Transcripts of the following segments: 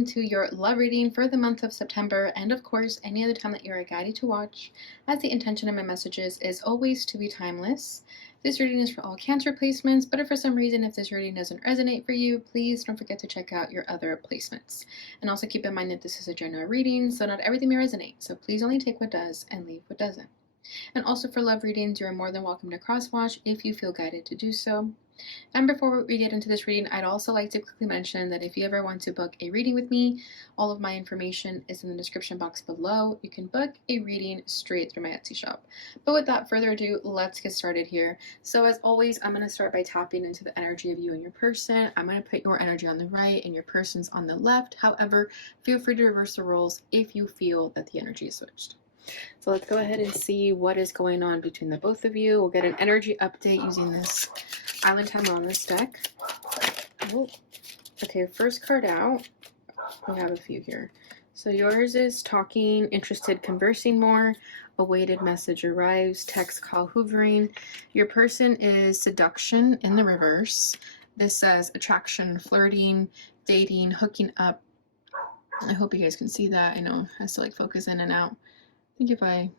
welcome to your love reading for the month of September, and of course any other time that you are guided to watch, as the intention of my messages is always to be timeless. This reading is for all Cancer placements, but if for some reason this reading doesn't resonate for you, please don't forget to check out your other placements. And also keep in mind that this is a general reading, so not everything may resonate, so please only take what does and leave what doesn't. And also for love readings, you are more than welcome to cross-watch if you feel guided to do so. And before we get into this reading, I'd also like to quickly mention that if you ever want to book a reading with me, all of my information is in the description box below. You can book a reading straight through my Etsy shop. But without further ado, let's get started here. So as always, I'm going to start by tapping into the energy of you and your person. I'm going to put your energy on the right and your person's on the left. However, feel free to reverse the roles if you feel that the energy is switched. So let's go ahead and see what is going on between the both of you. We'll get an energy update using this Island Time Wellness deck. Oh, okay, first card out. We have a few here. So yours is talking, interested, conversing more, awaited message arrives, text, call, hoovering. Your person is seduction in the reverse. This says attraction, flirting, dating, hooking up. I hope you guys can see that. I know it has to like focus in and out. I think if I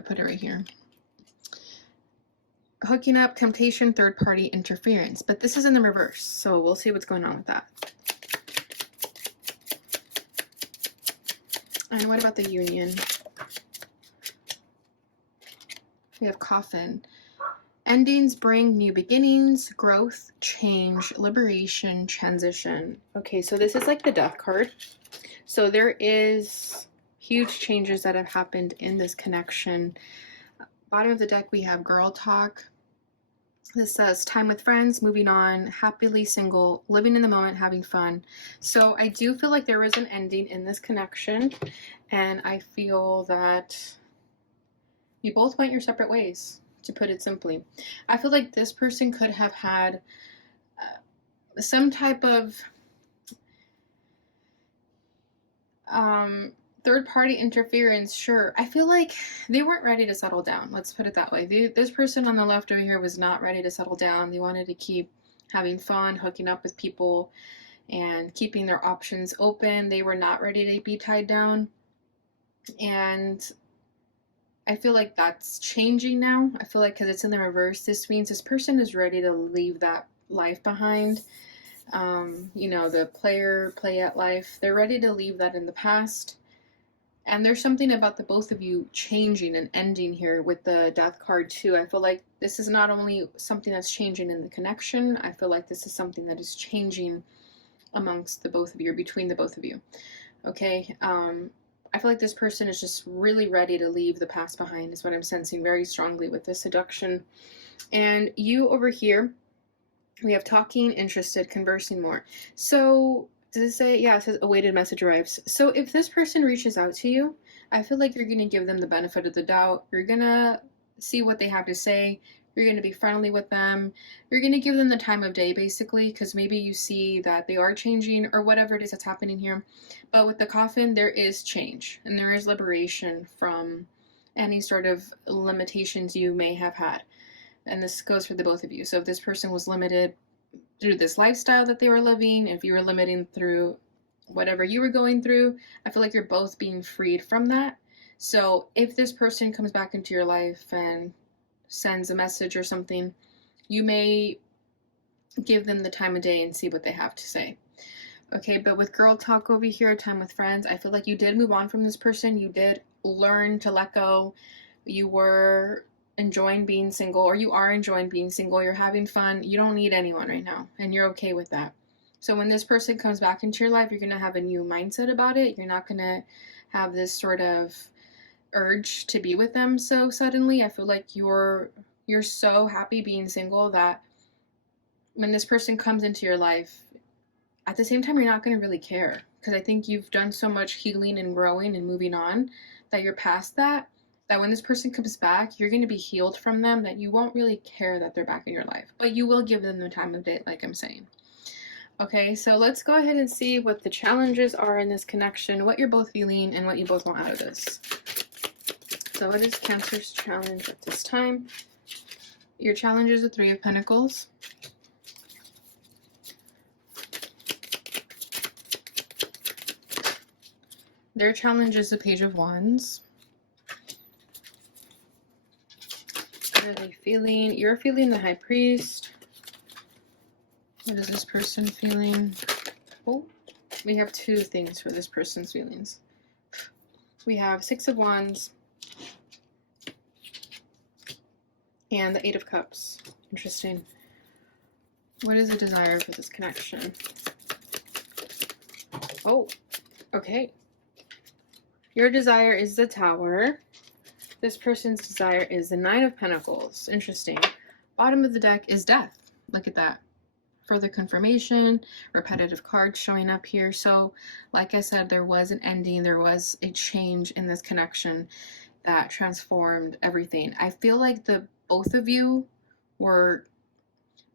put it right here. Hooking up, temptation, third-party interference. But this is in the reverse, so we'll see what's going on with that. And what about the union? We have coffin. Endings bring new beginnings, growth, change, liberation, transition. Okay, so this is like the death card. So there is huge changes that have happened in this connection. Bottom of the deck, we have girl talk. This says time with friends, moving on, happily single, living in the moment, having fun. So I do feel like there was an ending in this connection, and I feel that you both went your separate ways, to put it simply. I feel like this person could have had some type of third-party interference, sure. I feel like they weren't ready to settle down. Let's put it that way. This person on the left over here was not ready to settle down. They wanted to keep having fun, hooking up with people, and keeping their options open. They were not ready to be tied down. And I feel like that's changing now. I feel like because it's in the reverse, this means this person is ready to leave that life behind. You know, the play at life. They're ready to leave that in the past. And there's something about the both of you changing and ending here with the death card too. I feel like this is not only something that's changing in the connection, I feel like this is something that is changing amongst the both of you, or between the both of you. Okay, I feel like this person is just really ready to leave the past behind, is what I'm sensing very strongly with this seduction. And you over here, we have talking, interested, conversing more. So does it say? Yeah, it says awaited message arrives. So if this person reaches out to you, I feel like you're going to give them the benefit of the doubt. You're going to see what they have to say. You're going to be friendly with them. You're going to give them the time of day, basically, because maybe you see that they are changing or whatever it is that's happening here. But with the coffin, there is change and there is liberation from any sort of limitations you may have had. And this goes for the both of you. So if this person was limited through this lifestyle that they were living, if you were limiting through whatever you were going through, I feel like you're both being freed from that. So if this person comes back into your life and sends a message or something, you may give them the time of day and see what they have to say. Okay, but with girl talk over here, time with friends, I feel like you did move on from this person. You did learn to let go. You were enjoying being single, or you are enjoying being single. You're having fun. You don't need anyone right now, and you're okay with that. So when this person comes back into your life, you're going to have a new mindset about it. You're not going to have this sort of urge to be with them so suddenly. I feel like you're so happy being single that when this person comes into your life, at the same time, you're not going to really care, because I think you've done so much healing and growing and moving on that you're past that when this person comes back, you're going to be healed from them, that you won't really care that they're back in your life. But you will give them the time of day, like I'm saying. Okay, so let's go ahead and see what the challenges are in this connection, what you're both feeling, and what you both want out of this. So what is Cancer's challenge at this time? Your challenge is the Three of Pentacles. Their challenge is the Page of Wands. What are they feeling? You're feeling the High Priest. What is this person feeling? Oh, we have two things for this person's feelings. We have Six of Wands and the Eight of Cups. Interesting. What is the desire for this connection? Oh, okay. Your desire is the Tower. This person's desire is the Nine of Pentacles. Interesting. Bottom of the deck is Death. Look at that. Further confirmation, repetitive cards showing up here. So, like I said, there was an ending. There was a change in this connection that transformed everything. I feel like both of you were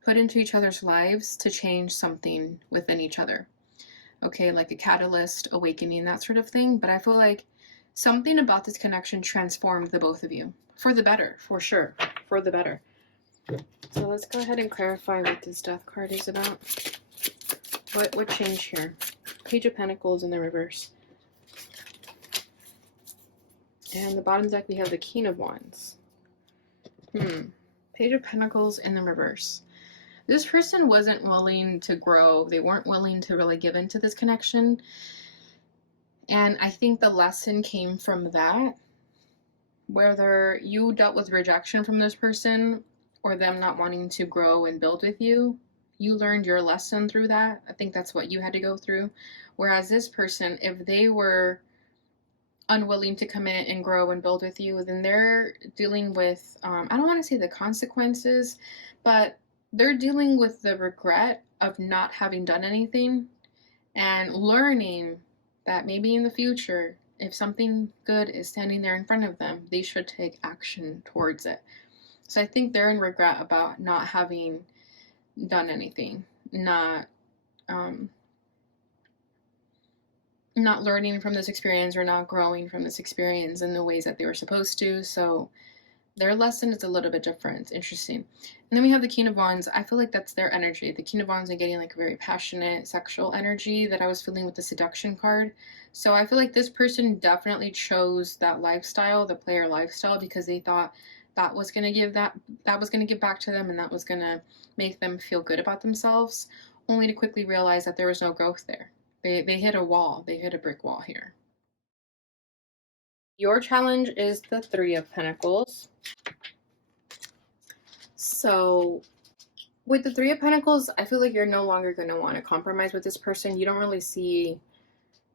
put into each other's lives to change something within each other. Okay, like a catalyst, awakening, that sort of thing. But I feel like something about this connection transformed the both of you. For the better, for sure. For the better. So let's go ahead and clarify what this Death card is about. What changed here? Page of Pentacles in the reverse. And the bottom deck we have the King of Wands. Page of Pentacles in the reverse. This person wasn't willing to grow. They weren't willing to really give into this connection. And I think the lesson came from that. Whether you dealt with rejection from this person or them not wanting to grow and build with you, you learned your lesson through that. I think that's what you had to go through. Whereas this person, if they were unwilling to commit and grow and build with you, then they're dealing with, I don't want to say the consequences, but they're dealing with the regret of not having done anything and learning that maybe in the future, if something good is standing there in front of them, they should take action towards it. So I think they're in regret about not having done anything, not learning from this experience or not growing from this experience in the ways that they were supposed to. So their lesson is a little bit different. Interesting. And then we have the King of Wands. I feel like that's their energy. The King of Wands are getting like a very passionate sexual energy that I was feeling with the Seduction card. So I feel like this person definitely chose that lifestyle, the player lifestyle, because they thought that was going to give back to them, and that was going to make them feel good about themselves, only to quickly realize that there was no growth there. They hit a wall. They hit a brick wall here. Your challenge is the Three of Pentacles. So with the Three of Pentacles, I feel like you're no longer going to want to compromise with this person. You don't really see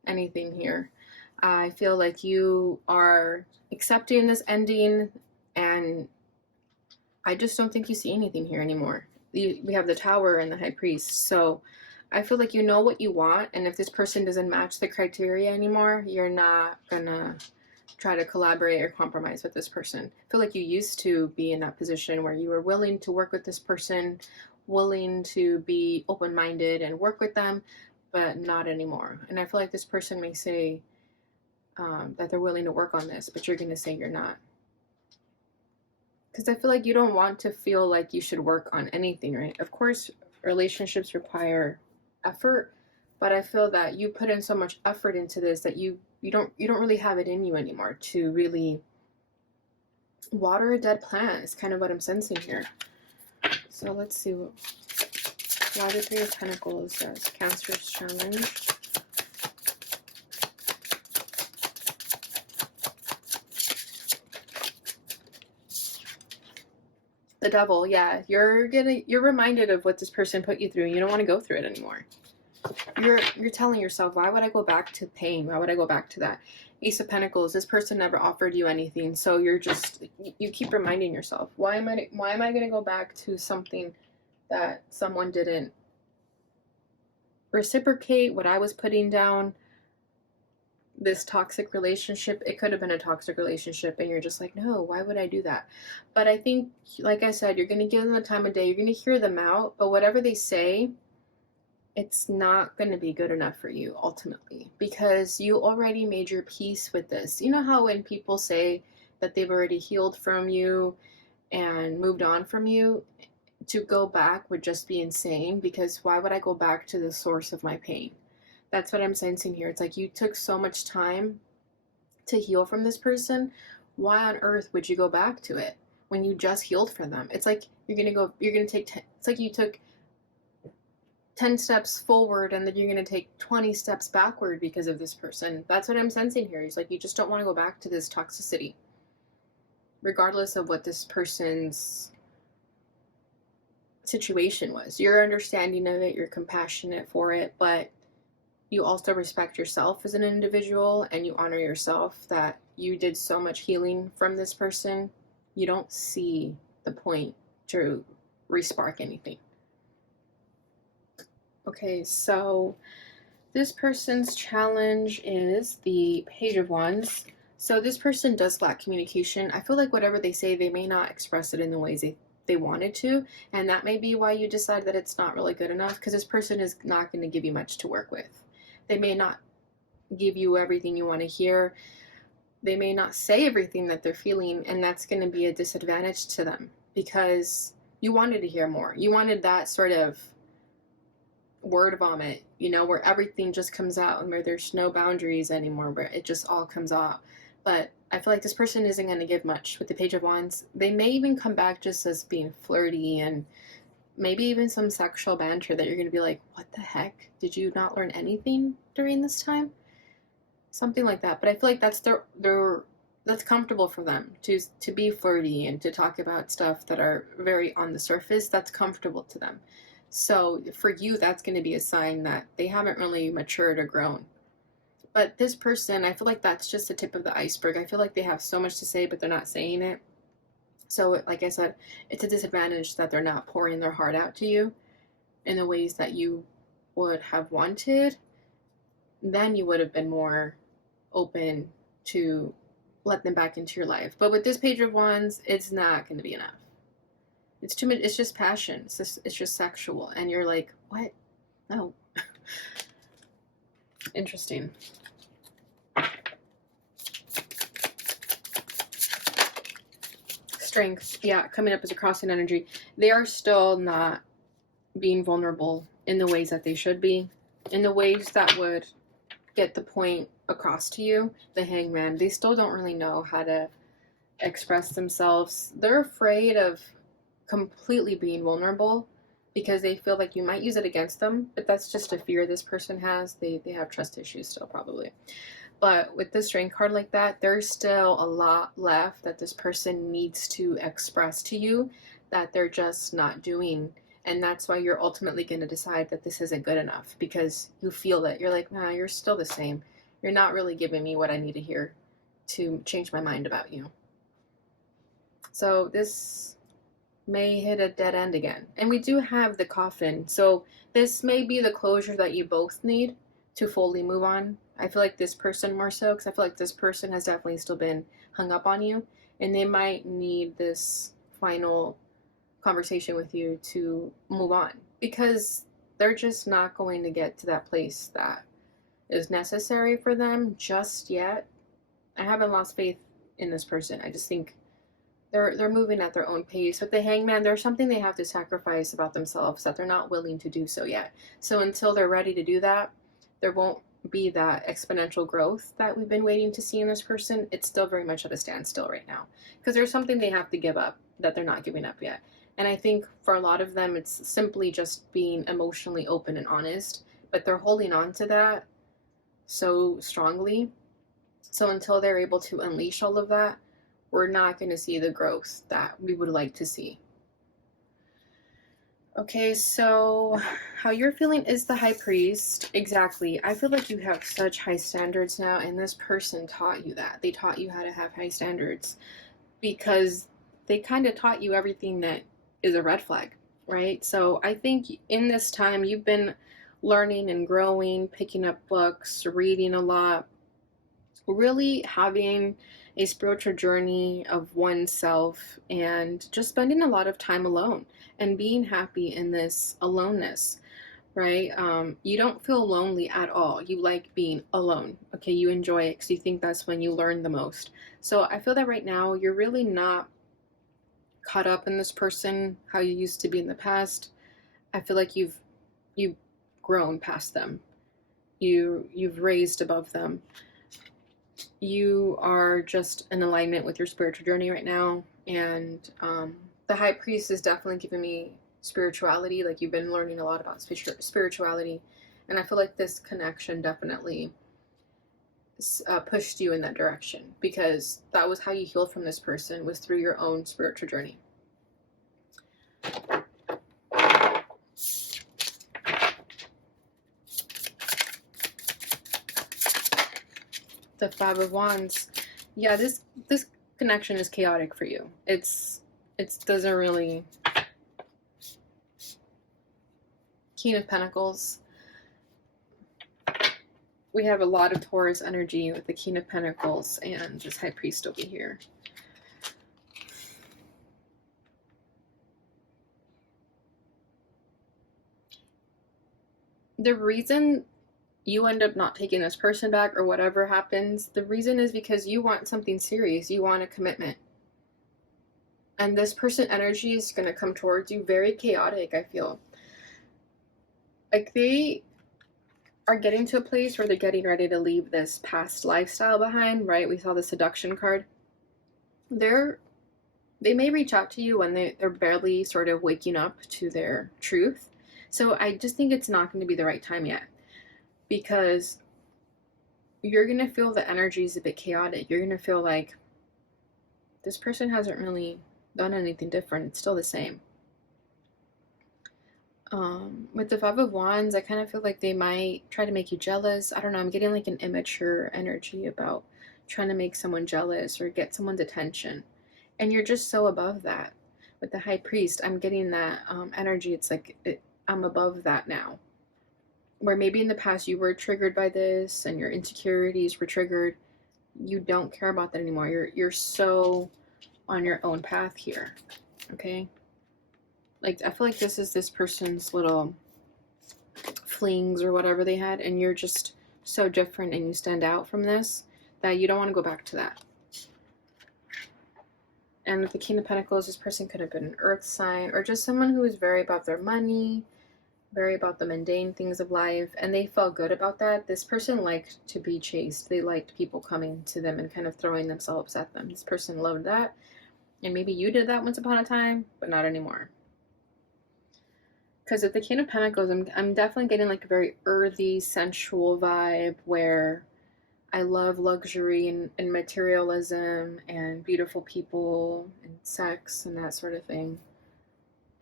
anything here. I feel like you are accepting this ending, and I just don't think you see anything here anymore. We have the Tower and the High Priest. So I feel like you know what you want, and if this person doesn't match the criteria anymore, you're not gonna try to collaborate or compromise with this person. I feel like you used to be in that position where you were willing to work with this person, willing to be open-minded and work with them, but not anymore. And I feel like this person may say that they're willing to work on this, but you're gonna say you're not. Because I feel like you don't want to feel like you should work on anything, right? Of course, relationships require effort, but I feel that you put in so much effort into this that you don't really have it in you anymore to really water a dead plant. Is kind of what I'm sensing here. So let's see why the Three of Pentacles does Cancer's challenge. The Devil, yeah, you're reminded of what this person put you through, and you don't want to go through it anymore. You're telling yourself, why would I go back to pain? Why would I go back to that? Ace of Pentacles, this person never offered you anything, so you keep reminding yourself, why am I going to go back to something that someone didn't reciprocate what I was putting down? This toxic relationship, it could have been a toxic relationship, and you're just like, no, why would I do that? But I think, like I said, you're going to give them the time of day, you're going to hear them out, but whatever they say, it's not going to be good enough for you ultimately, because you already made your peace with this. You know how when people say that they've already healed from you and moved on from you, to go back would just be insane, because why would I go back to the source of my pain? That's what I'm sensing here. It's like you took so much time to heal from this person. Why on earth would you go back to it when you just healed from them? It's like you're gonna take it's like you took 10 steps forward and then you're going to take 20 steps backward because of this person. That's what I'm sensing here. It's like you just don't want to go back to this toxicity, regardless of what this person's situation was. You're understanding of it, you're compassionate for it, but you also respect yourself as an individual and you honor yourself that you did so much healing from this person. You don't see the point to respark anything. Okay, so this person's challenge is the Page of Wands. So this person does lack communication. I feel like whatever they say, they may not express it in the ways they wanted to. And that may be why you decide that it's not really good enough, because this person is not going to give you much to work with. They may not give you everything you want to hear. They may not say everything that they're feeling, and that's going to be a disadvantage to them because you wanted to hear more. You wanted that sort of word vomit, you know, where everything just comes out and where there's no boundaries anymore, where it just all comes out. But I feel like this person isn't going to give much with the Page of Wands. They may even come back just as being flirty and maybe even some sexual banter that you're going to be like, what the heck? Did you not learn anything during this time? Something like that. But I feel like that's that's comfortable for them to be flirty and to talk about stuff that are very on the surface. That's comfortable to them. So for you, that's going to be a sign that they haven't really matured or grown. But this person, I feel like that's just the tip of the iceberg. I feel like they have so much to say, but they're not saying it. So like I said, it's a disadvantage that they're not pouring their heart out to you in the ways that you would have wanted. Then you would have been more open to let them back into your life. But with this Page of Wands, it's not going to be enough. It's too much. It's just passion. It's just sexual. And you're like, what? No. Interesting. Strength. Yeah, coming up as a crossing energy. They are still not being vulnerable in the ways that they should be. In the ways that would get the point across to you. The Hangman. They still don't really know how to express themselves. They're afraid of completely being vulnerable because they feel like you might use it against them, but that's just a fear this person has. They have trust issues still, probably. But with the Strength card like that, there's still a lot left that this person needs to express to you that they're just not doing. And that's why you're ultimately going to decide that this isn't good enough, because you feel that you're like, nah, you're still the same. You're not really giving me what I need to hear to change my mind about you. So this may hit a dead end again. And we do have the Coffin. So this may be the closure that you both need to fully move on. I feel like this person more so, because I feel like this person has definitely still been hung up on you. And they might need this final conversation with you to move on. Because they're just not going to get to that place that is necessary for them just yet. I haven't lost faith in this person. I just think they're moving at their own pace. With the Hangman, there's something they have to sacrifice about themselves that they're not willing to do so yet. So until they're ready to do that, there won't be that exponential growth that we've been waiting to see in this person. It's still very much at a standstill right now because there's something they have to give up that they're not giving up yet. And I think for a lot of them, it's simply just being emotionally open and honest, but they're holding on to that so strongly. So until they're able to unleash all of that, we're not going to see the growth that we would like to see. Okay, so how you're feeling is the High Priest. Exactly. I feel like you have such high standards now, and this person taught you that. They taught you how to have high standards because they kind of taught you everything that is a red flag, right? So I think in this time you've been learning and growing, picking up books, reading a lot, really having a spiritual journey of oneself and just spending a lot of time alone and being happy in this aloneness, right? You don't feel lonely at all. You like being alone. Okay, you enjoy it because you think that's when you learn the most. So I feel that right now you're really not caught up in this person how you used to be in the past. I feel like you've grown past them. you've raised above them. You are just in alignment with your spiritual journey right now, and the High Priest is definitely giving me spirituality. Like, you've been learning a lot about spirituality, and I feel like this connection definitely pushed you in that direction, because that was how you healed from this person, was through your own spiritual journey. The Five of Wands. Yeah, this connection is chaotic for you. It doesn't really. King of Pentacles. We have a lot of Taurus energy with the King of Pentacles and this High Priest over here. The reason you end up not taking this person back, or whatever happens, the reason is because you want something serious. You want a commitment. And this person energy is going to come towards you very chaotic, I feel. Like, they are getting to a place where they're getting ready to leave this past lifestyle behind, right? We saw the seduction card. They may reach out to you when they're barely sort of waking up to their truth. So I just think it's not going to be the right time yet, because you're going to feel the energy is a bit chaotic. You're going to feel like this person hasn't really done anything different. It's still the same. With the Five of Wands, I kind of feel like they might try to make you jealous. I don't know. I'm getting like an immature energy about trying to make someone jealous or get someone's attention. And you're just so above that. With the High Priest, I'm getting that energy. It's like I'm above that now. Where maybe in the past you were triggered by this and your insecurities were triggered. You don't care about that anymore. You're so on your own path here. Okay? Like, I feel like this is this person's little flings or whatever they had, and you're just so different and you stand out from this that you don't want to go back to that. And with the King of Pentacles, this person could have been an earth sign, or just someone who is very about their money, very about the mundane things of life, and they felt good about that. This person liked to be chased. They liked people coming to them and kind of throwing themselves at them. This person loved that, and maybe you did that once upon a time, but not anymore. Because with the King of Pentacles, I'm definitely getting like a very earthy, sensual vibe where I love luxury and materialism and beautiful people and sex and that sort of thing.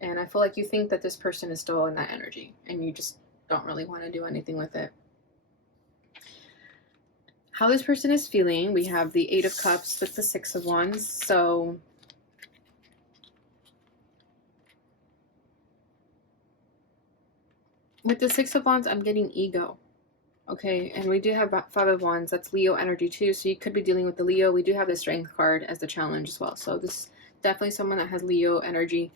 And I feel like you think that this person is still in that energy and you just don't really want to do anything with it. How this person is feeling, we have the Eight of Cups with the Six of Wands. So with the Six of Wands, I'm getting ego. Okay, and we do have Five of Wands. That's Leo energy too, so you could be dealing with the Leo. We do have the Strength card as the challenge as well. So this is definitely someone that has Leo energy.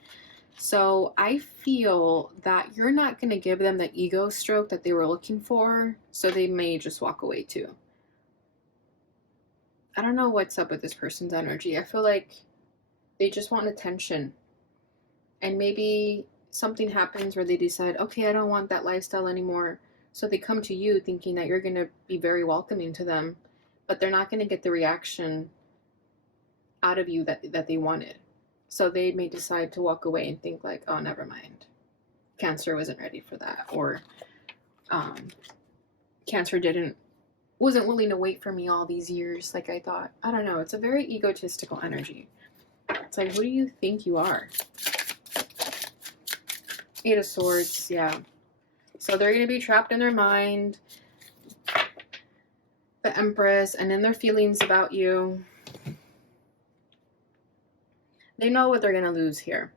So I feel that you're not going to give them the ego stroke that they were looking for, so they may just walk away too. I don't know what's up with this person's energy. I feel like they just want attention. And maybe something happens where they decide, okay, I don't want that lifestyle anymore. So they come to you thinking that you're going to be very welcoming to them, but they're not going to get the reaction out of you that they wanted. So they may decide to walk away and think like, oh, never mind. Cancer wasn't ready for that. Or Cancer wasn't willing to wait for me all these years like I thought. I don't know. It's a very egotistical energy. It's like, who do you think you are? Eight of Swords, yeah. So they're going to be trapped in their mind, the Empress, and in their feelings about you. They know what they're going to lose here.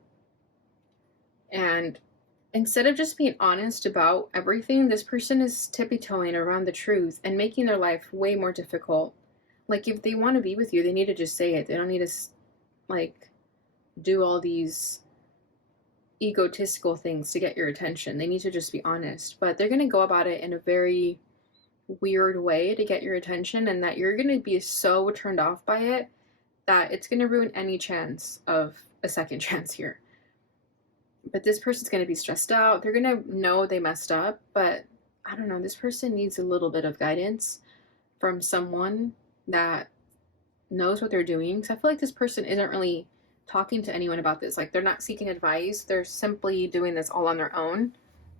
And instead of just being honest about everything, this person is tippy-toeing around the truth and making their life way more difficult. Like, if they want to be with you, they need to just say it. They don't need to, like, do all these egotistical things to get your attention. They need to just be honest. But they're going to go about it in a very weird way to get your attention, and that you're going to be so turned off by it that it's going to ruin any chance of a second chance here. But this person's going to be stressed out. They're going to know they messed up, but I don't know, this person needs a little bit of guidance from someone that knows what they're doing. So I feel like this person isn't really talking to anyone about this. Like, they're not seeking advice. They're simply doing this all on their own,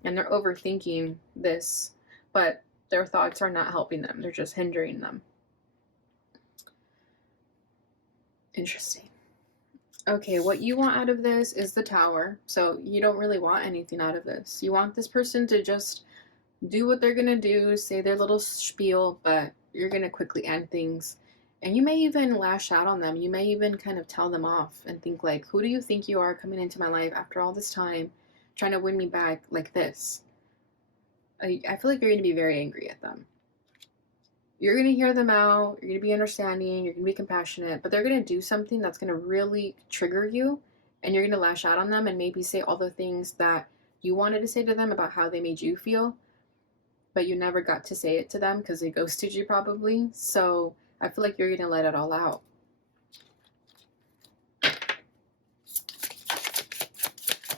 and they're overthinking this, but their thoughts are not helping them. They're just hindering them. Interesting. Okay, what you want out of this is the Tower. So you don't really want anything out of this. You want this person to just do what they're gonna do, say their little spiel, but you're gonna quickly end things. And you may even lash out on them. You may even kind of tell them off and think like, who do you think you are coming into my life after all this time, trying to win me back like this? I feel like you're gonna be very angry at them. You're gonna hear them out, you're gonna be understanding, you're gonna be compassionate, but they're gonna do something that's gonna really trigger you, and you're gonna lash out on them and maybe say all the things that you wanted to say to them about how they made you feel, but you never got to say it to them because they ghosted you probably. So I feel like you're gonna let it all out.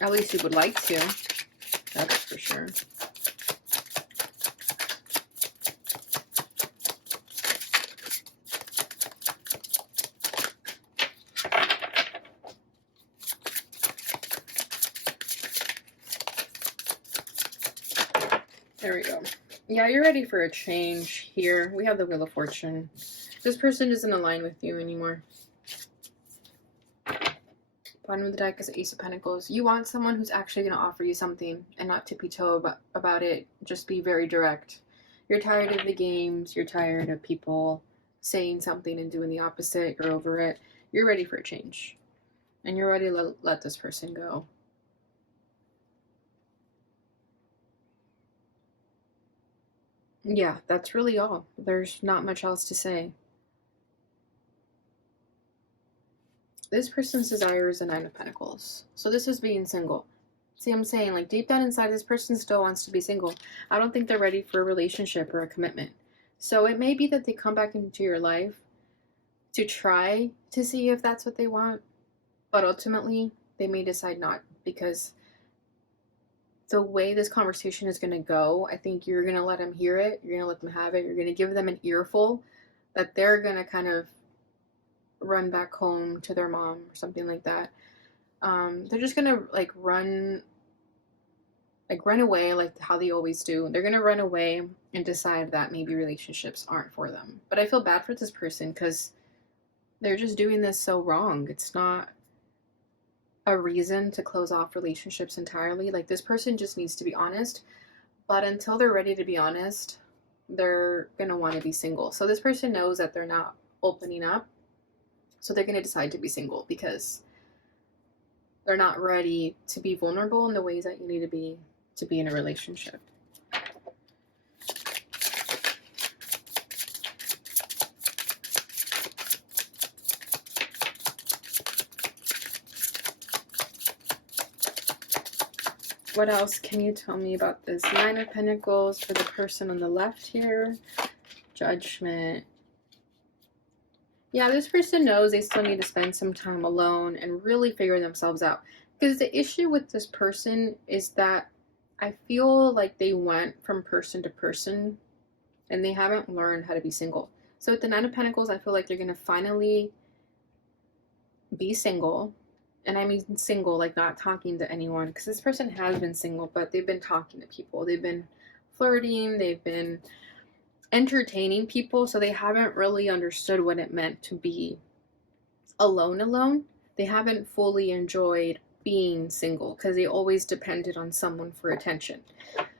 At least you would like to. That's for sure. There we go. Yeah, you're ready for a change here. We have the Wheel of Fortune. This person isn't aligned with you anymore. Bottom of the deck is the Ace of Pentacles. You want someone who's actually going to offer you something and not tippy-toe about it. Just be very direct. You're tired of the games. You're tired of people saying something and doing the opposite. You're over it. You're ready for a change. And you're ready to let this person go. Yeah, that's really all. There's not much else to say. This person's desire is a Nine of Pentacles. So this is being single. See, I'm saying, like, deep down inside, this person still wants to be single. I don't think they're ready for a relationship or a commitment. So it may be that they come back into your life to try to see if that's what they want. But ultimately, they may decide not, because the way this conversation is going to go, I think you're going to let them hear it. You're going to let them have it. You're going to give them an earful that they're going to kind of run back home to their mom or something like that. They're just going to like run away like how they always do. They're going to run away and decide that maybe relationships aren't for them. But I feel bad for this person because they're just doing this so wrong. It's not a reason to close off relationships entirely. Like, this person just needs to be honest, but until they're ready to be honest, they're gonna want to be single. So this person knows that they're not opening up, so they're gonna decide to be single because they're not ready to be vulnerable in the ways that you need to be in a relationship. What else can you tell me about this Nine of Pentacles for the person on the left here? Judgment. Yeah, this person knows they still need to spend some time alone and really figure themselves out. Because the issue with this person is that I feel like they went from person to person and they haven't learned how to be single. So with the Nine of Pentacles, I feel like they're going to finally be single. And I mean single, like not talking to anyone, because this person has been single, but they've been talking to people. They've been flirting. They've been entertaining people. So they haven't really understood what it meant to be alone. They haven't fully enjoyed being single because they always depended on someone for attention.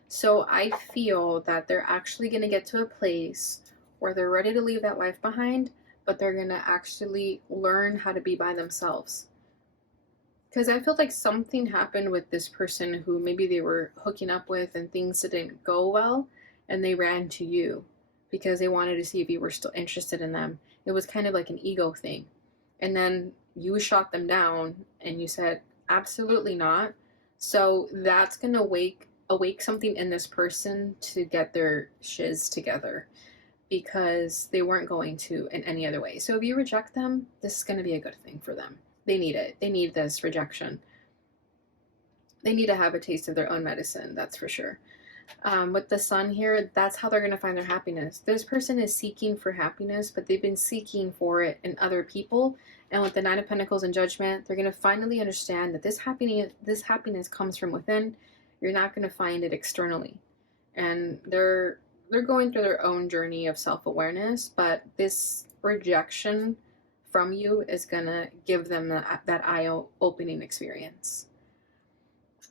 So I feel that they're actually going to get to a place where they're ready to leave that life behind, but they're going to actually learn how to be by themselves. Because I feel like something happened with this person who maybe they were hooking up with and things didn't go well, and they ran to you because they wanted to see if you were still interested in them. It was kind of like an ego thing. And then you shot them down and you said, absolutely not. So that's going to awake something in this person to get their shiz together, because they weren't going to in any other way. So if you reject them, this is going to be a good thing for them. They need it. They need this rejection. They need to have a taste of their own medicine, that's for sure. With the sun here, that's how they're going to find their happiness. This person is seeking for happiness, but they've been seeking for it in other people. And with the Nine of Pentacles and Judgment, they're going to finally understand that this happiness comes from within. You're not going to find it externally. And they're going through their own journey of self-awareness, but this rejection from you is going to give them that eye-opening experience.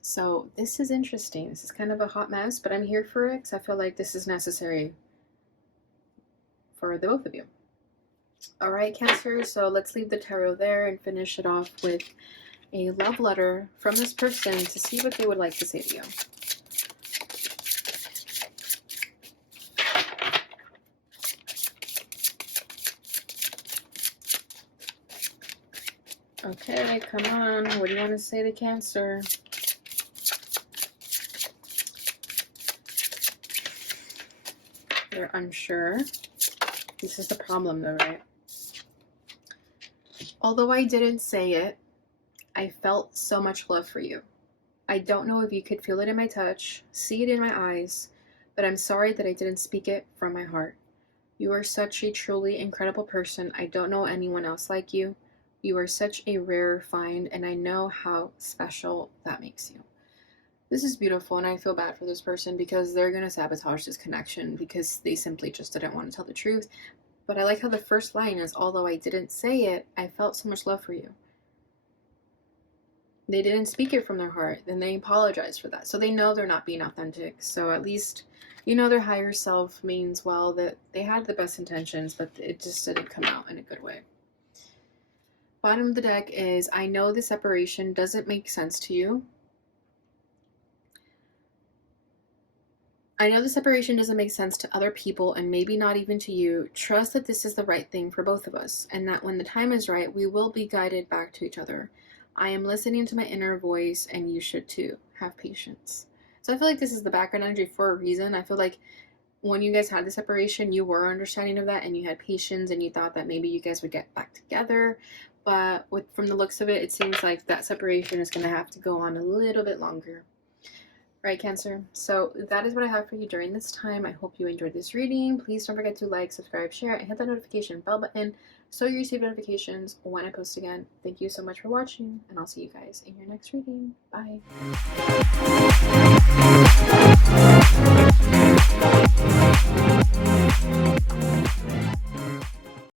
So this is interesting. This is kind of a hot mess, but I'm here for it because I feel like this is necessary for the both of you. All right, Cancer, so let's leave the tarot there and finish it off with a love letter from this person to see what they would like to say to you. Okay, come on. What do you want to say to Cancer? They're unsure. This is the problem though, right? Although I didn't say it, I felt so much love for you. I don't know if you could feel it in my touch, see it in my eyes, but I'm sorry that I didn't speak it from my heart. You are such a truly incredible person. I don't know anyone else like you. You are such a rare find, and I know how special that makes you. This is beautiful, and I feel bad for this person because they're going to sabotage this connection because they simply just didn't want to tell the truth. But I like how the first line is, although I didn't say it, I felt so much love for you. They didn't speak it from their heart, and they apologize for that. So they know they're not being authentic. So at least, you know, their higher self means well that they had the best intentions, but it just didn't come out in a good way. Bottom of the deck is, I know the separation doesn't make sense to you. I know the separation doesn't make sense to other people and maybe not even to you. Trust that this is the right thing for both of us and that when the time is right, we will be guided back to each other. I am listening to my inner voice and you should too. Have patience. So I feel like this is the background energy for a reason. I feel like when you guys had the separation, you were understanding of that and you had patience and you thought that maybe you guys would get back together. But from the looks of it, it seems like that separation is going to have to go on a little bit longer. Right, Cancer? So that is what I have for you during this time. I hope you enjoyed this reading. Please don't forget to like, subscribe, share, and hit that notification bell button so you receive notifications when I post again. Thank you so much for watching, and I'll see you guys in your next reading. Bye.